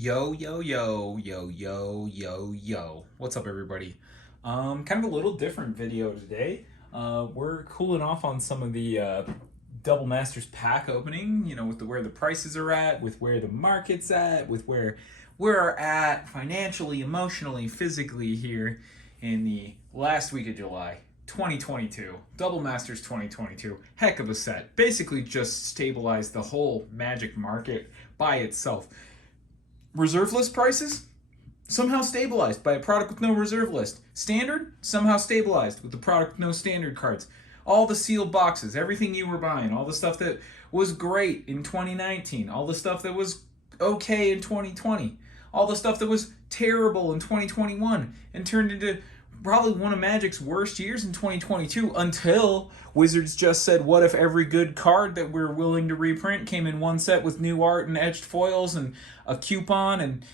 Yo, yo, yo, yo, yo, yo, yo. What's up, everybody? Kind of a little different video today. We're cooling off on some of the Double Masters pack opening, with where the prices are at, with where the market's at, with where we're at financially, emotionally, physically here in the last week of July. 2022, Double Masters 2022, heck of a set. Basically, just stabilized the whole Magic market by itself. Reserve list prices somehow stabilized by a product with no reserve list. Standard somehow stabilized with the product with no standard cards. All the sealed boxes, everything you were buying, all the stuff that was great in 2019, all the stuff that was okay in 2020, all the stuff that was terrible in 2021 and turned into probably one of Magic's worst years in 2022 until Wizards just said, what if every good card that we're willing to reprint came in one set with new art and etched foils and a coupon and,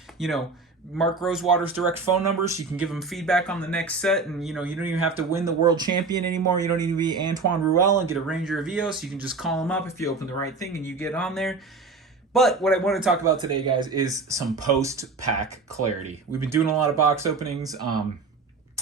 Mark Rosewater's direct phone number so you can give him feedback on the next set, and you don't even have to win the world champion anymore. You don't need to be Antoine Ruel and get a Ranger of Eos. You can just call him up if you open the right thing and you get on there. But what I want to talk about today, guys, is some post-pack clarity. We've been doing a lot of box openings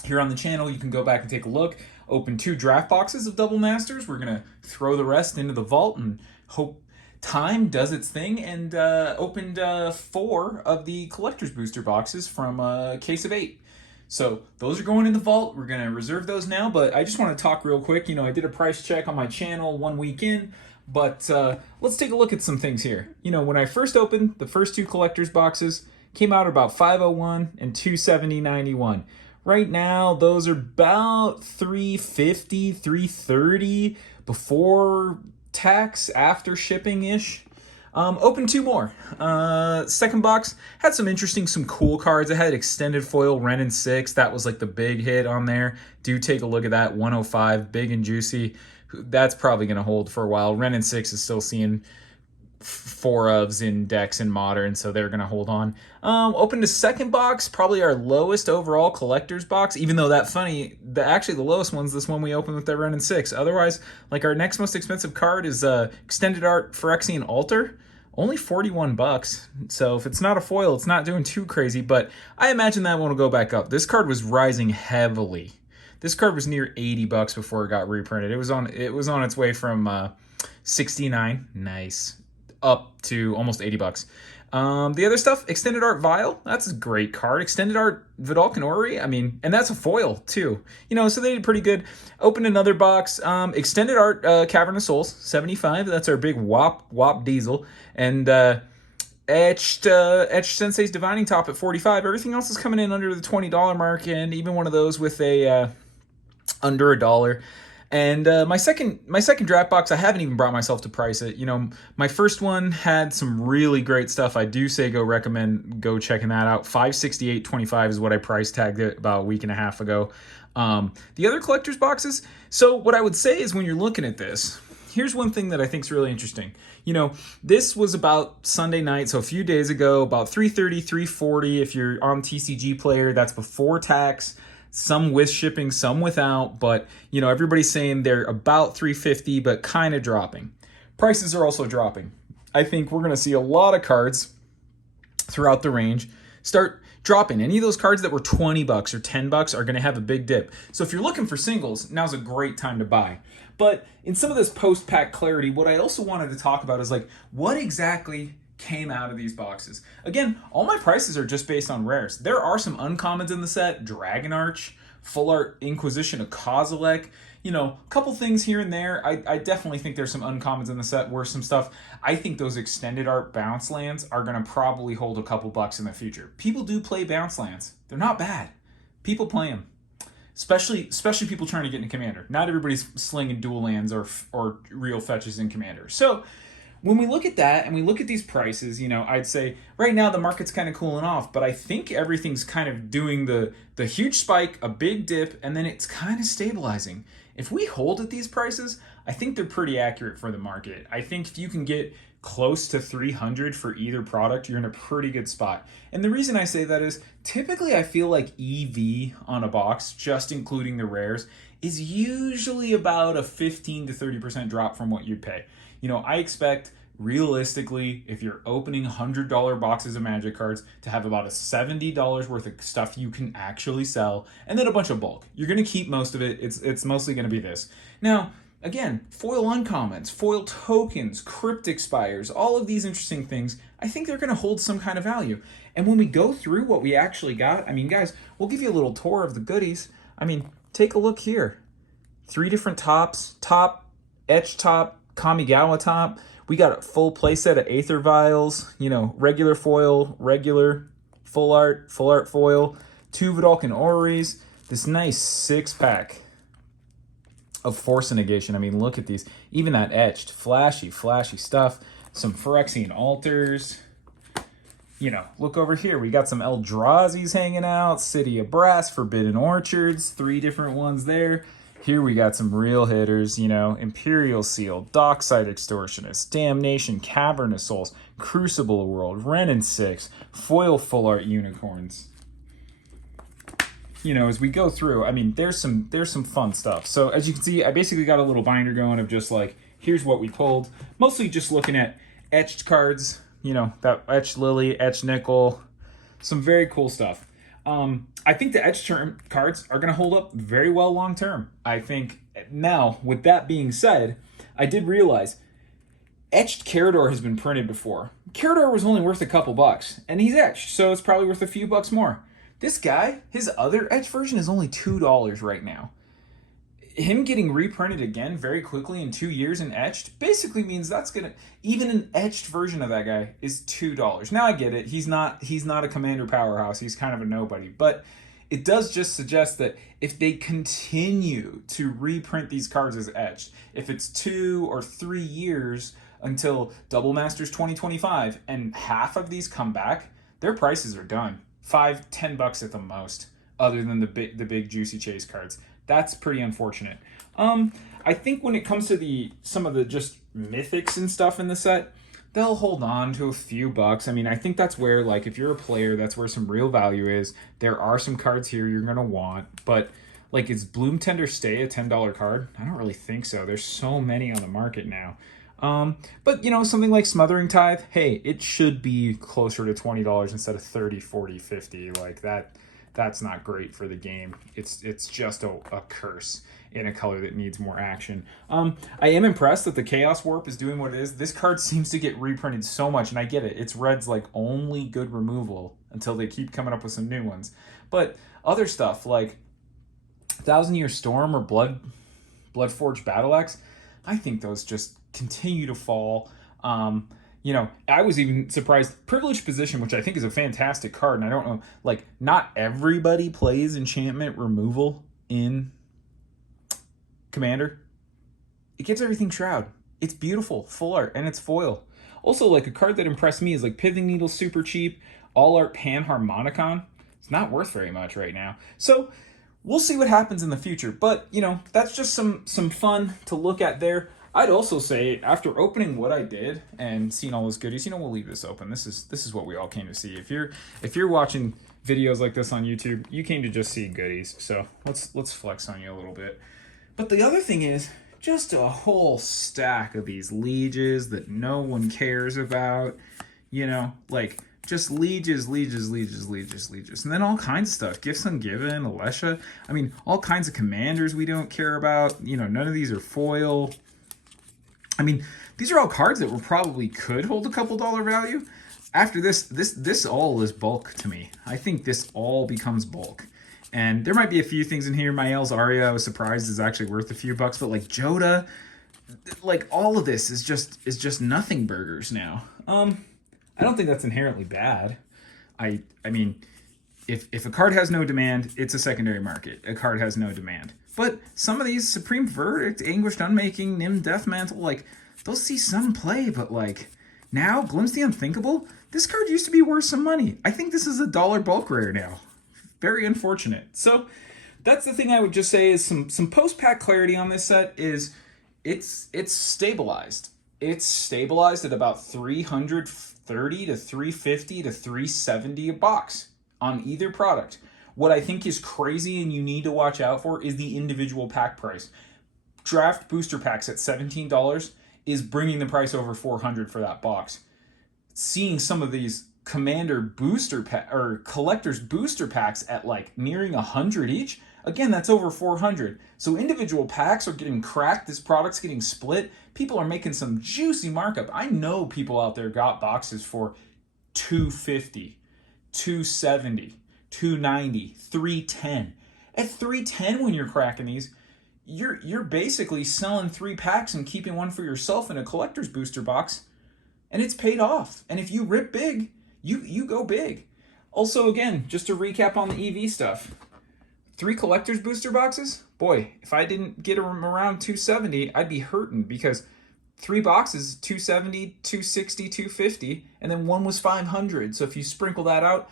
here on the channel. You can go back and take a look. Open 2 draft boxes of Double Masters. We're going to throw the rest into the vault and hope time does its thing, and opened 4 of the collector's booster boxes from a case of 8. So those are going in the vault. We're going to reserve those now, but I just want to talk real quick. I did a price check on my channel 1 week in, but let's take a look at some things here. When I first opened, the first 2 collector's boxes came out about 501 and 270.91. Right now, those are about 350, 330 before tax, after shipping-ish. Open 2 more. Second box had some cool cards. It had extended foil Ren and 6. That was like the big hit on there. Do take a look at that. 105, big and juicy. That's probably going to hold for a while. Ren and 6 is still seeing 4 ofs in decks in Modern, so they're going to hold on. Opened a second box, probably our lowest overall collector's box, even though actually the lowest one's this one we opened with the Ren and 6. Otherwise, like, our next most expensive card is Extended Art Phyrexian Altar. Only 41 bucks. So if it's not a foil, it's not doing too crazy, but I imagine that one will go back up. This card was rising heavily. This card was near 80 bucks before it got reprinted. It was on its way from 69, nice, up to almost 80 bucks. The other stuff, Extended Art Vial, that's a great card. Extended Art Vidalcan Ori, and that's a foil too. So they did pretty good. Opened another box, Extended Art Cavern of Souls, 75. That's our big wop diesel. And etched Sensei's Divining Top at 45. Everything else is coming in under the $20 mark, and even one of those with a under $1. And my second draft box, I haven't even brought myself to price it. My first one had some really great stuff. I do say go checking that out. $568.25 is what I price tagged it about a week and a half ago. The other collector's boxes. So what I would say is, when you're looking at this, here's one thing that I think is really interesting. This was about Sunday night, so a few days ago, about 330, 340. If you're on TCG Player, that's before tax. Some with shipping, some without, but everybody's saying they're about 350, but kind of dropping. Prices are also dropping. I think we're going to see a lot of cards throughout the range start dropping. Any of those cards that were 20 bucks or 10 bucks are going to have a big dip. So if you're looking for singles, now's a great time to buy. But in some of this post-pack clarity, what I also wanted to talk about is, like, what exactly came out of these boxes. Again, all my prices are just based on rares. There are some uncommons in the set: Dragon Arch, Full Art Inquisition of Kozilek, a couple things here and there. I definitely think there's some uncommons in the set where some stuff, I think those extended art bounce lands are going to probably hold a couple bucks in the future. People do play bounce lands. They're not bad. People play them. Especially people trying to get into Commander. Not everybody's slinging dual lands or real fetches in Commander. So when we look at that and we look at these prices, I'd say right now the market's kind of cooling off, but I think everything's kind of doing the huge spike, a big dip, and then it's kind of stabilizing. If we hold at these prices, I think they're pretty accurate for the market. I think if you can get close to 300 for either product, you're in a pretty good spot. And the reason I say that is, typically I feel like EV on a box, just including the rares, is usually about a 15 to 30% drop from what you'd pay. I expect realistically, if you're opening $100 boxes of Magic cards, to have about a $70 worth of stuff you can actually sell, and then a bunch of bulk. You're going to keep most of it. It's mostly going to be this. Now, again, foil uncommons, foil tokens, cryptic spires, all of these interesting things, I think they're going to hold some kind of value. And when we go through what we actually got, I mean, guys, we'll give you a little tour of the goodies. I mean, take a look here. 3 different tops, etched top, Kamigawa top. We got a full playset of Aether Vials, you know, regular foil, regular, full art foil, 2 Vidalcan Orreries, this nice 6-pack of Force Negation. I mean, look at these. Even that etched, flashy stuff. Some Phyrexian Altars. You know, look over here. We got some Eldrazi's hanging out. City of Brass, Forbidden Orchards. 3 different ones there. Here we got some real hitters, you know, Imperial Seal, Dockside Extortionist, Damnation, Cavernous Souls, Crucible World, Ren and 6, foil full art unicorns. You know, as we go through, I mean, there's some fun stuff. So as you can see, I basically got a little binder going of just like, here's what we pulled. Mostly just looking at etched cards, you know, that etched Lily, etched Nickel, some very cool stuff. I think the etched cards are going to hold up very well long term. I think now, with that being said, I did realize etched Carador has been printed before. Carador was only worth a couple bucks, and he's etched, so it's probably worth a few bucks more. This guy, his other etched version is only $2 right now. Him getting reprinted again very quickly in 2 years and etched basically means that's gonna, even an etched version of that guy is $2. Now I get it, he's not a Commander powerhouse, he's kind of a nobody, but it does just suggest that if they continue to reprint these cards as etched, if it's 2 or 3 years until Double Masters 2025 and half of these come back, their prices are done. $5-10 at the most, other than the big juicy chase cards. That's pretty unfortunate. I think when it comes to some of the just mythics and stuff in the set, they'll hold on to a few bucks. I mean, I think that's where, like, if you're a player, that's where some real value is. There are some cards here you're going to want, but, like, is Bloom Tender Stay a $10 card? I don't really think so. There's so many on the market now. But, you know, something like Smothering Tithe, hey, it should be closer to $20 instead of $30, $40, $50. Like, that's not great for the game. It's just a curse in a color that needs more action. I am impressed that the Chaos Warp is doing what it is. This card seems to get reprinted so much, and I get it. It's Red's like only good removal until they keep coming up with some new ones. But other stuff like Thousand Year Storm or Bloodforged Battle Axe, I think those just continue to fall. You know, I was even surprised. Privileged Position, which I think is a fantastic card, and I don't know, like, not everybody plays enchantment removal in Commander. It gives everything Shroud. It's beautiful, full art, and it's foil. Also, like, a card that impressed me is like Pithing Needle, super cheap, all art Panharmonicon. It's not worth very much right now. So we'll see what happens in the future. But, you know, that's just some fun to look at there. I'd also say, after opening what I did and seeing all those goodies, you know, we'll leave this open. This is what we all came to see. If you're watching videos like this on YouTube, you came to just see goodies. So let's flex on you a little bit. But the other thing is just a whole stack of these lieges that no one cares about. You know, like just lieges, and then all kinds of stuff. Gifts Ungiven, Alesha. I mean, all kinds of commanders we don't care about. You know, none of these are foil. I mean, these are all cards that probably could hold a couple dollar value. After this all is bulk to me. I think this all becomes bulk. And there might be a few things in here. Mael's Aria, I was surprised, is actually worth a few bucks. But like Joda, like all of this is just nothing burgers now. I don't think that's inherently bad. I mean, if a card has no demand, it's a secondary market. A card has no demand. But some of these, Supreme Verdict, Anguished Unmaking, Nim Deathmantle, like, those see some play, but like, now, Glimpse the Unthinkable, this card used to be worth some money. I think this is a dollar bulk rare now. Very unfortunate. So, that's the thing I would just say is some post-pack clarity on this set is it's stabilized. It's stabilized at about $330 to $350 to $370 a box on either product. What I think is crazy and you need to watch out for is the individual pack price. Draft booster packs at $17 is bringing the price over 400 for that box. Seeing some of these commander booster pack or collectors booster packs at like nearing 100 each, again, that's over 400. So individual packs are getting cracked. This product's getting split. People are making some juicy markup. I know people out there got boxes for 250, 270, 290, 310. At 310, when you're cracking these, you're basically selling 3 packs and keeping one for yourself in a collector's booster box, and it's paid off. And if you rip big, you go big. Also, again, just to recap on the EV stuff, 3 collector's booster boxes, boy, if I didn't get them around 270, I'd be hurting, because 3 boxes, 270, 260, 250, and then one was 500. So if you sprinkle that out,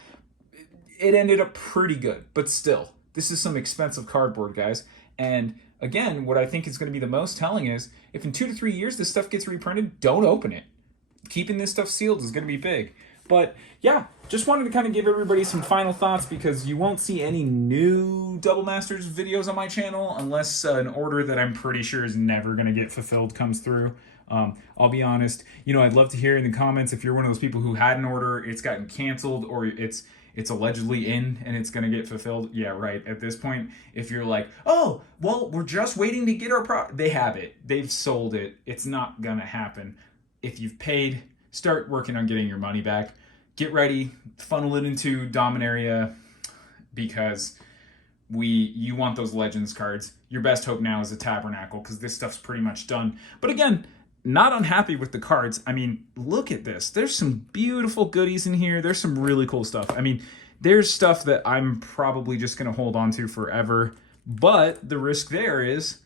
it ended up pretty good. But still, this is some expensive cardboard, guys. And again, what I think is going to be the most telling is, if in 2 to 3 years this stuff gets reprinted, don't open it. Keeping this stuff sealed is going to be big. But yeah, just wanted to kind of give everybody some final thoughts, because you won't see any new Double Masters videos on my channel unless an order that I'm pretty sure is never going to get fulfilled comes through. I'll be honest, I'd love to hear in the comments if you're one of those people who had an order, it's gotten canceled, or it's allegedly in and it's going to get fulfilled. Yeah, right. At this point, if you're like, oh, well, we're just waiting to get our product, they have it. They've sold it. It's not going to happen. If you've paid, start working on getting your money back. Get ready, funnel it into Dominaria, because you want those Legends cards. Your best hope now is a Tabernacle, because this stuff's pretty much done. But again, not unhappy with the cards. I mean, look at this. There's some beautiful goodies in here. There's some really cool stuff. I mean, there's stuff that I'm probably just going to hold on to forever. But the risk there is,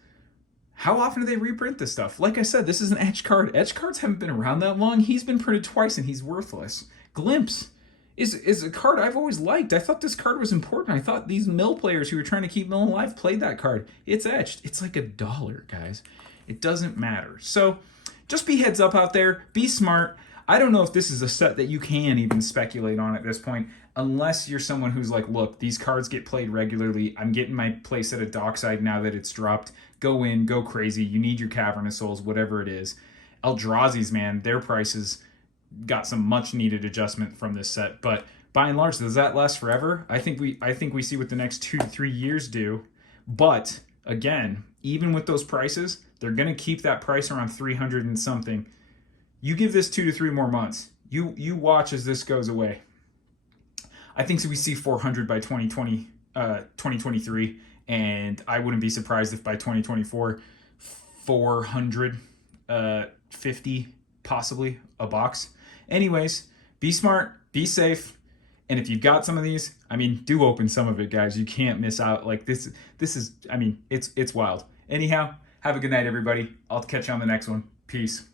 how often do they reprint this stuff? Like I said, this is an etched card. Etched cards haven't been around that long. He's been printed twice and he's worthless. Glimpse is a card I've always liked. I thought this card was important. I thought these mill players who were trying to keep mill alive played that card. It's etched. It's like $1, guys. It doesn't matter. So just be heads up out there. Be smart. I don't know if this is a set that you can even speculate on at this point, unless you're someone who's like, look, these cards get played regularly. I'm getting my place at a Dockside now that it's dropped. Go in, go crazy. You need your Cavern of Souls, whatever it is. Eldrazi's, man, their prices got some much needed adjustment from this set. But by and large, does that last forever? I think we see what the next 2 to 3 years do. But again, even with those prices, they're going to keep that price around 300 and something. You give this 2 to 3 more months. You watch as this goes away. I think we see 400 by 2023, and I wouldn't be surprised if by 2024, 450 possibly a box. Anyways, be smart, be safe, and if you've got some of these, I mean, do open some of it, guys. You can't miss out. Like this is, I mean, it's wild. Anyhow, have a good night, everybody. I'll catch you on the next one. Peace.